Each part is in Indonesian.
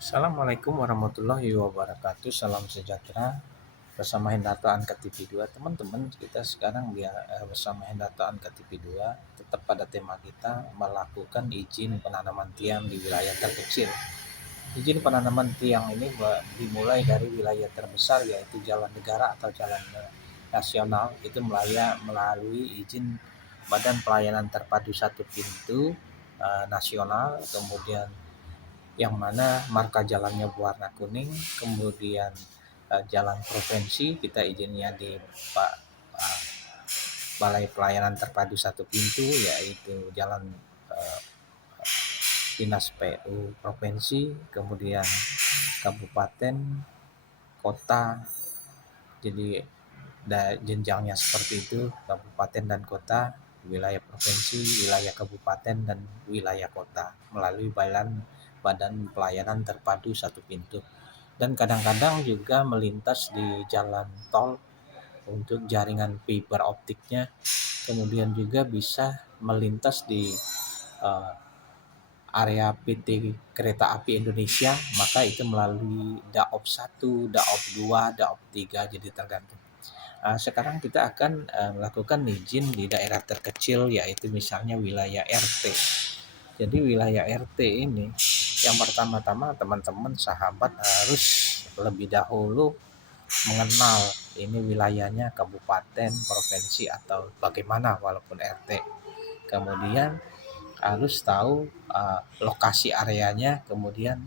Assalamualaikum warahmatullahi wabarakatuh. Salam sejahtera. Bersama Hendarto Angkat TV 2. Teman-teman, kita sekarang bersama Hendarto Angkat TV 2 tetap pada tema kita melakukan izin penanaman tiang di wilayah terkecil. Izin penanaman tiang ini dimulai dari wilayah terbesar yaitu jalan negara atau jalan nasional, itu melalui izin Badan Pelayanan Terpadu Satu Pintu nasional, kemudian yang mana marka jalannya berwarna kuning, kemudian jalan provinsi kita izinnya di uh, Balai Pelayanan Terpadu Satu Pintu, yaitu jalan uh, Dinas PU provinsi, kemudian kabupaten, kota. Jadi jenjangnya seperti itu, kabupaten dan kota, wilayah provinsi, wilayah kabupaten, dan wilayah kota melalui Badan Pelayanan Terpadu Satu Pintu. Dan kadang-kadang juga melintas di jalan tol untuk jaringan fiber optiknya, kemudian juga bisa melintas di uh, area PT Kereta Api Indonesia, maka itu melalui Daop 1, Daop 2, Daop 3, jadi tergantung. Sekarang kita akan melakukan izin di daerah terkecil, yaitu misalnya wilayah RT. Jadi wilayah RT ini yang pertama-tama teman-teman sahabat harus lebih dahulu mengenal ini wilayahnya kabupaten, provinsi, atau bagaimana walaupun RT. Kemudian harus tahu lokasi areanya, kemudian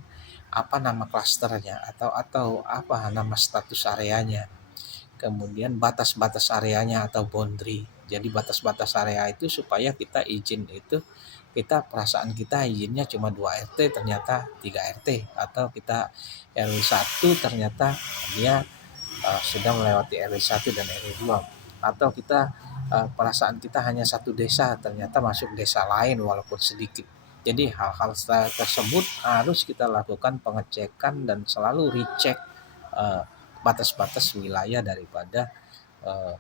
apa nama klasternya atau apa nama status areanya, kemudian batas-batas areanya atau boundary. Jadi batas-batas area itu supaya kita izin itu, kita perasaan kita izinnya cuma 2 RT, ternyata 3 RT, atau kita RW 1 ternyata dia sudah melewati RW 1 dan RW 2, atau kita perasaan kita hanya satu desa, ternyata masuk desa lain walaupun sedikit. Jadi hal-hal tersebut harus kita lakukan pengecekan dan selalu recheck batas-batas uh,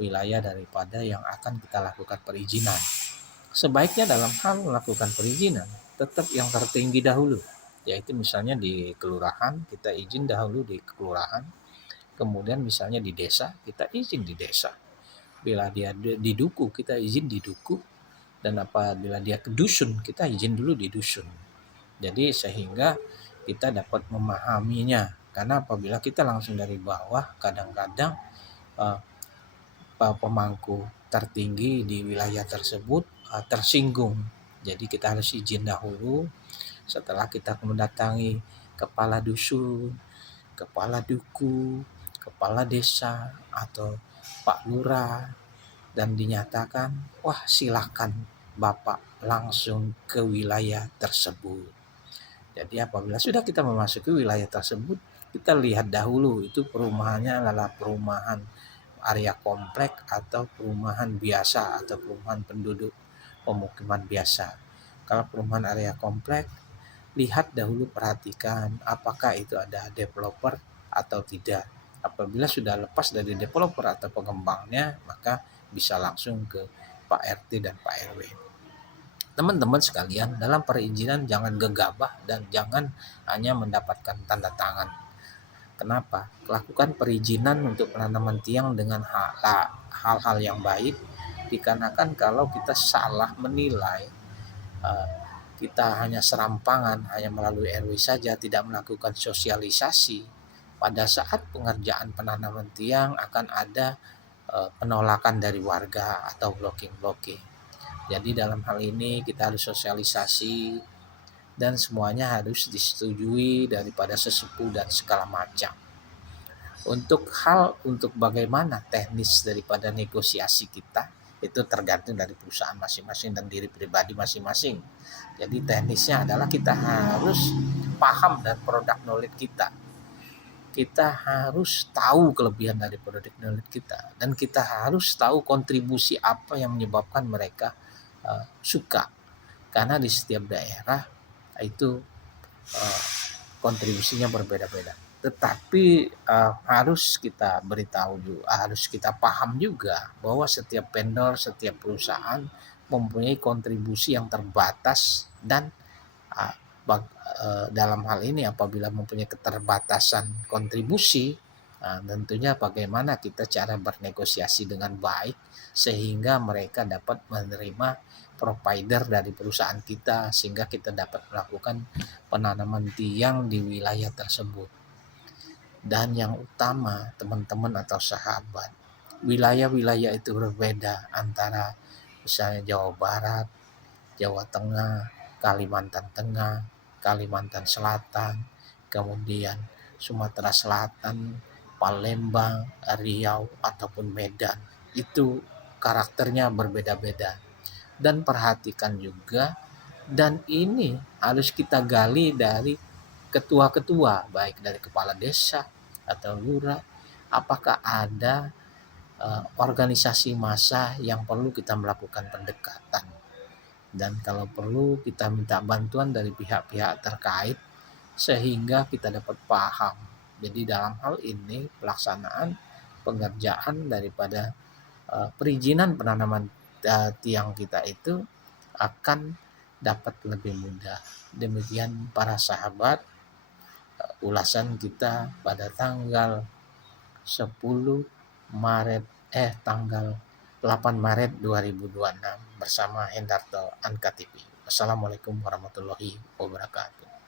wilayah daripada yang akan kita lakukan perizinan. Sebaiknya dalam hal melakukan perizinan tetap yang tertinggi dahulu, yaitu misalnya di kelurahan kita izin dahulu di kelurahan, kemudian misalnya di desa kita izin di desa, bila dia di duku kita izin di duku, dan apabila dia ke dusun kita izin dulu di dusun. Jadi sehingga kita dapat memahaminya, karena apabila kita langsung dari bawah kadang-kadang uh, pemangku tertinggi di wilayah tersebut tersinggung. Jadi kita harus izin dahulu. Setelah kita mendatangi kepala dusun, kepala duku, kepala desa, atau Pak Lurah, dan dinyatakan, wah silakan Bapak langsung ke wilayah tersebut. Jadi apabila sudah kita memasuki wilayah tersebut, kita lihat dahulu itu perumahannya adalah perumahan area komplek atau perumahan biasa atau perumahan penduduk pemukiman biasa. Kalau perumahan area komplek, lihat dahulu, perhatikan apakah itu ada developer atau tidak. Apabila sudah lepas dari developer atau pengembangnya, maka bisa langsung ke Pak RT dan Pak RW. Teman-teman sekalian, dalam perizinan jangan gegabah dan jangan hanya mendapatkan tanda tangan. Kenapa? Lakukan perizinan untuk penanaman tiang dengan hal-hal yang baik, dikarenakan kalau kita salah menilai, kita hanya serampangan, hanya melalui RW saja, tidak melakukan sosialisasi, pada saat pengerjaan penanaman tiang akan ada penolakan dari warga atau blocking. Jadi dalam hal ini kita harus sosialisasi dan semuanya harus disetujui daripada sesepuh dan segala macam. Untuk bagaimana teknis daripada negosiasi kita itu tergantung dari perusahaan masing-masing dan diri pribadi masing-masing. Jadi teknisnya adalah kita harus paham dan produk knowledge kita. Kita harus tahu kelebihan dari produk knowledge kita, dan kita harus tahu kontribusi apa yang menyebabkan mereka suka. Karena di setiap daerah itu kontribusinya berbeda-beda. Tetapi harus kita beritahu juga, harus kita paham juga bahwa setiap vendor, setiap perusahaan mempunyai kontribusi yang terbatas dan dalam hal ini apabila mempunyai keterbatasan kontribusi, tentunya bagaimana kita cara bernegosiasi dengan baik sehingga mereka dapat menerima provider dari perusahaan kita sehingga kita dapat melakukan penanaman tiang di wilayah tersebut. Dan yang utama teman-teman atau sahabat, wilayah-wilayah itu berbeda antara misalnya Jawa Barat, Jawa Tengah, Kalimantan Tengah, Kalimantan Selatan, kemudian Sumatera Selatan, Palembang, Riau, ataupun Medan. Itu karakternya berbeda-beda. Dan perhatikan juga, dan ini harus kita gali dari ketua-ketua, baik dari kepala desa atau lurah, apakah ada organisasi massa yang perlu kita melakukan pendekatan. Dan kalau perlu kita minta bantuan dari pihak-pihak terkait sehingga kita dapat paham. Jadi dalam hal ini pelaksanaan pengerjaan daripada perizinan penanaman tiang kita itu akan dapat lebih mudah. Demikian para sahabat, ulasan kita pada tanggal 10 Maret tanggal 8 Maret 2026 bersama Hendarto Ankatipi. Wassalamualaikum warahmatullahi wabarakatuh.